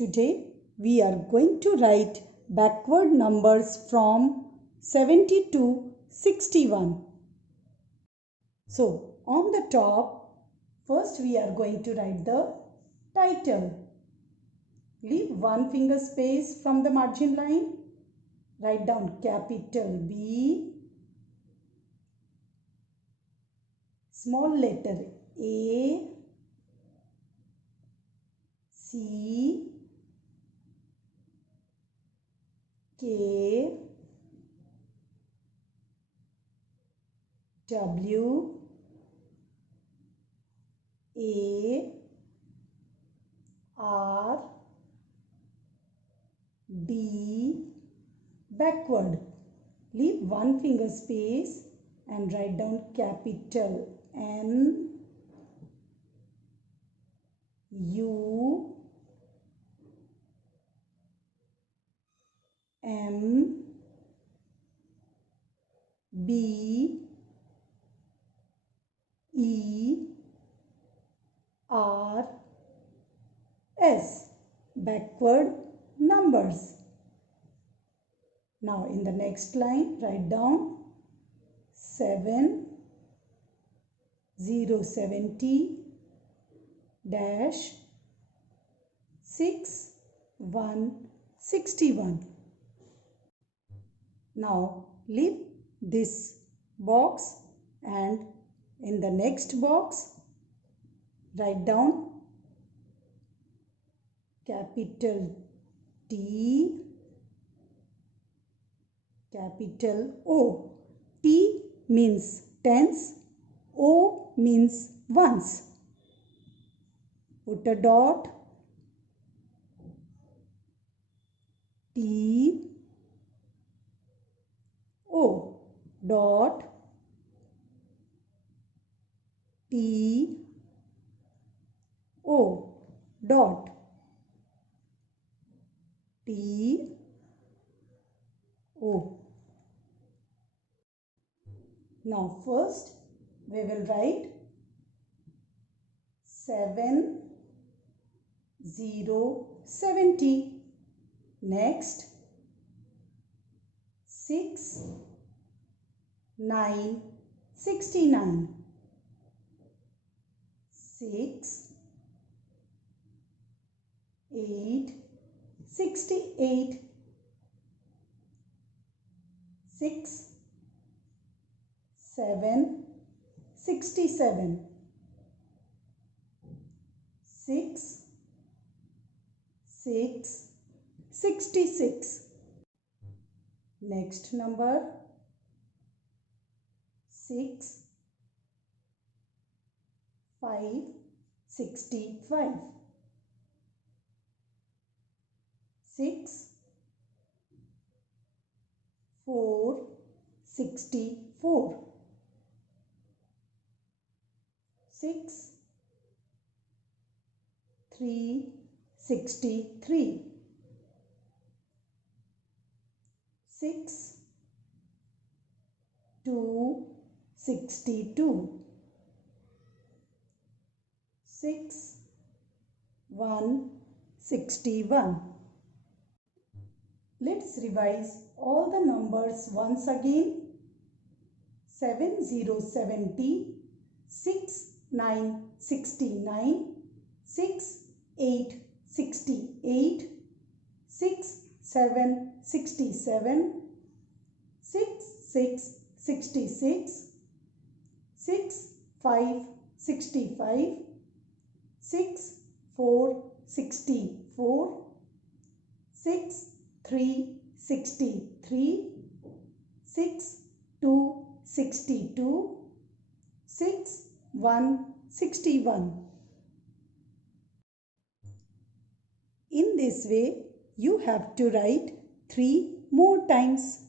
Today we are going to write backward numbers from 70 to 61. So on the top, first we are going to write the title. Leave one finger space from the margin line. Write down capital B, small letter A, C, K, W, A, R, D, backward. Leave one finger space and write down capital N, U, M, B, E, R, S. Backward numbers. Now in the next line, write down 7, 0, 70, dash, 6, 1, 61. Now leave this box and in the next box, write down capital T, capital O. T means tens, O means ones. Put a dot. T, O, dot, T, O, dot, T, O. Now first we will write 7, 0, 70. Next 6, 9, 69. 6, 8, 68. 6, 7, 67. 6, 6, 66. Next number 6, 5, 65. 6, 4, 64. 6, 3, 63. 6, 2, 62. 6, 1, 61. Let's revise all the numbers once again. 7, 0, 70. 6, 9, 69. 6, 8, 68. 6, 7, 67. 6, 6, 66. 6, 5, 65. 6, 4, 64. 6, 3, 63. 6, 2, 62. 6, 1, 61. In this way, you have to write 3 more times.